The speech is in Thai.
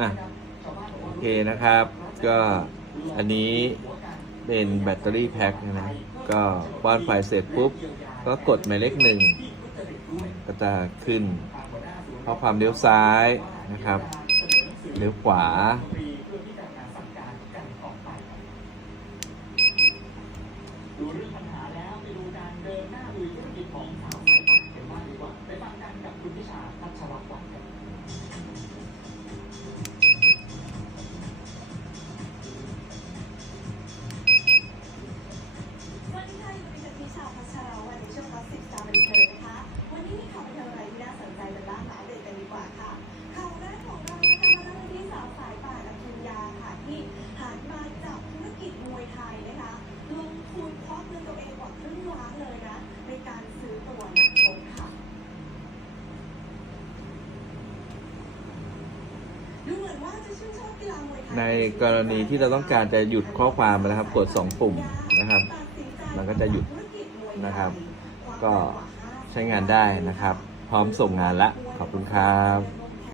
อะโอเคนะครับ ก็อันนี้เป็นแบตเตอรี่แพ็คนะก็ป้อนไฟเสร็จปุ๊บ ก็กดหมายเลขหนึ่งก็จะขึ้นข้อความเลี้ยวซ้ายนะครับ เลี้ยวขวาส ในกรณีที่เราต้องการจะหยุดข้อความนะครับ กด 2 ปุ่มนะครับ มันก็จะหยุดนะครับ ก็ใช้งานได้นะครับ พร้อมส่งงานละ ขอบคุณครับ